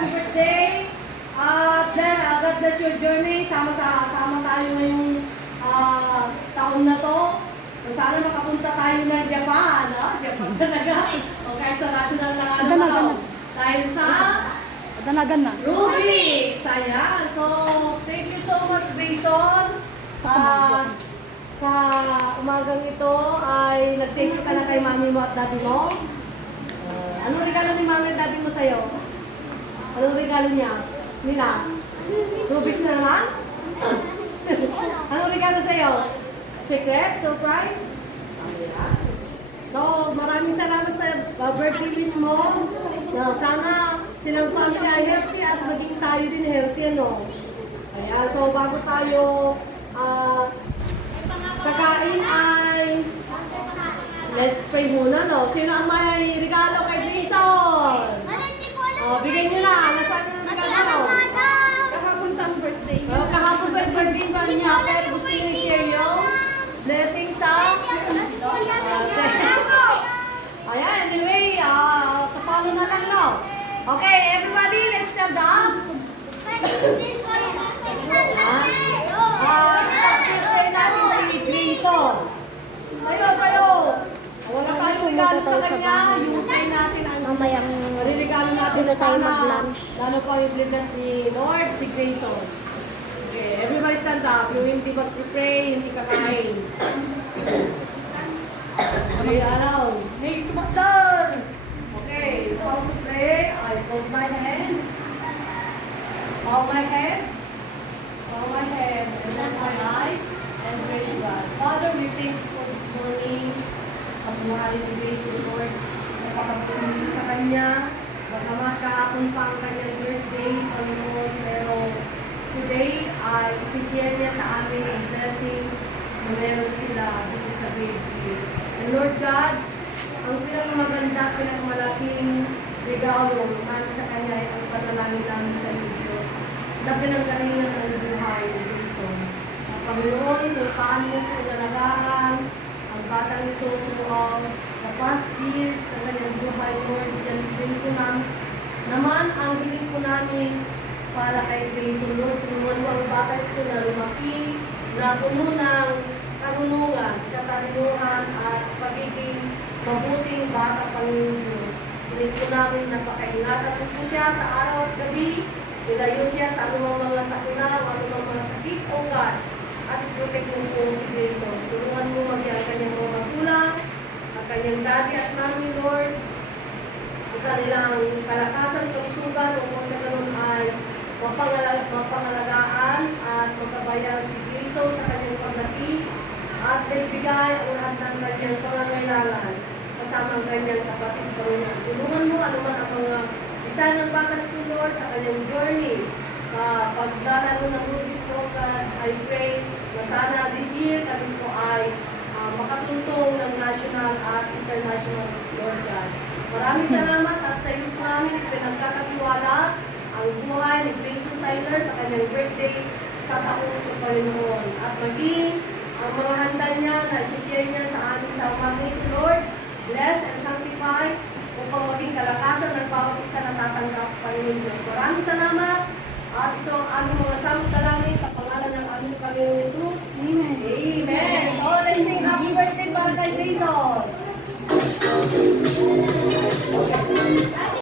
happy birthday. God bless your journey. Sama tayo ngayong taon na to. Sana makapunta tayo ng Japan. Japan talaga. O kahit sa national lang dahil sa Danagan na. Rubik's. Ayan. So, thank you so much, Bason. Sa umagang ito ay nag-thank you ka na kay mami mo at daddy mo. Anong regalo ni mami at daddy mo sa'yo? Anong regalo niya? Nila? Rubik's na naman? Anong regalo sa'yo? Secret? Surprise? Ayan. So, maraming salamat sa birthday wish mo. Sana silang family ay healthy at maging tayo din healthy, ano? Ayan. So, bago tayo kakain ay let's pray muna, no? Sino ang may regalo kay Jason? Bigyan nyo na. Nasaan yung regalo? Kahapon ang birthday. Kahapon ba yung birthday ba niya? Pero gusto nyo i-share yung blessing sa... Ayan, anyway, kapalo na lang, no? Okay, everybody, let's stand up. Birthday natin si Jason. Tayo. Wala tayong regalo sa kanya. Yung tayo natin ang regalo natin na sana. Lalo pa yung bless ni Lord, si Jason. Okay, everybody stand up. Yung hindi mag-pray, hindi kakain. Okay, araw. Hey, kumakdar! Okay, how to pray? I hold my hands. Bow my head. Bow my head. And close my eyes. And pray to God. Father, we thank you for this morning. Sa buhay ni Jason, Lord. Napakapagpapagpapag sa Kanya. Bagamat kahapon pa ang Kanyang birthday, Panginoon. Pero today, ay isi-share niya sa amin ang blessings na meron sila dito sa baby. And Lord God, ang pinakamaganda, pinakamalaking regalo namin sa Kanya ay ang panalangin namin sa Diyos na pinanggalingan ang buhay ni Jason. Panginoon, kung paano mo po nalagaan ang batang ito throughout the past years sa kanyang buhay, Lord, din po naman ang hiling po namin para kay Jason, Lord, tulungan mo ang bata ito na lumaki, na puno ng karunungan, katalinuhan at pagiging mabuting bata, Panginoon Diyos. Hiling po namin napakaingatan po siya sa araw at gabi, ilayo siya sa anumang mga sakuna, anumang mga sakit, O God, at protect mo po si Jason. Tulungan mo ang kanyang mga magulang, ang kanyang daddy at mami, Lord, ang kanilang kalakasan, pagsugan, o kung sa ganun ay mapangalagaan at magkabayan si Jason sa kanyang paglaki at naibigay ang lahat ng kanyang pangangailangan kasama ang kanyang kapatid, Panginoon. Tulungan mo anuman ang mga isa ng bata ng Lord sa kanyang journey sa paglalaro ng Rubik's program. I pray na sana this year kami po ay makatuntong ng national at international, Lord God. Maraming salamat at sa iyo po namin pinagkakatiwala ang buhay ni Jason Tyler sa kanyang birthday sa taong ito, Panginoon. At maging ang mga handa niya na i-share niya sa amin sa umagang ito, Lord, bless and sanctify upang maging kalakasan ng bawat isa na tatanggap, Panginoon Diyos. Maraming salamat at ito ang aming mga samot dalangin sa pangalan ng aming Panginoon Yesus.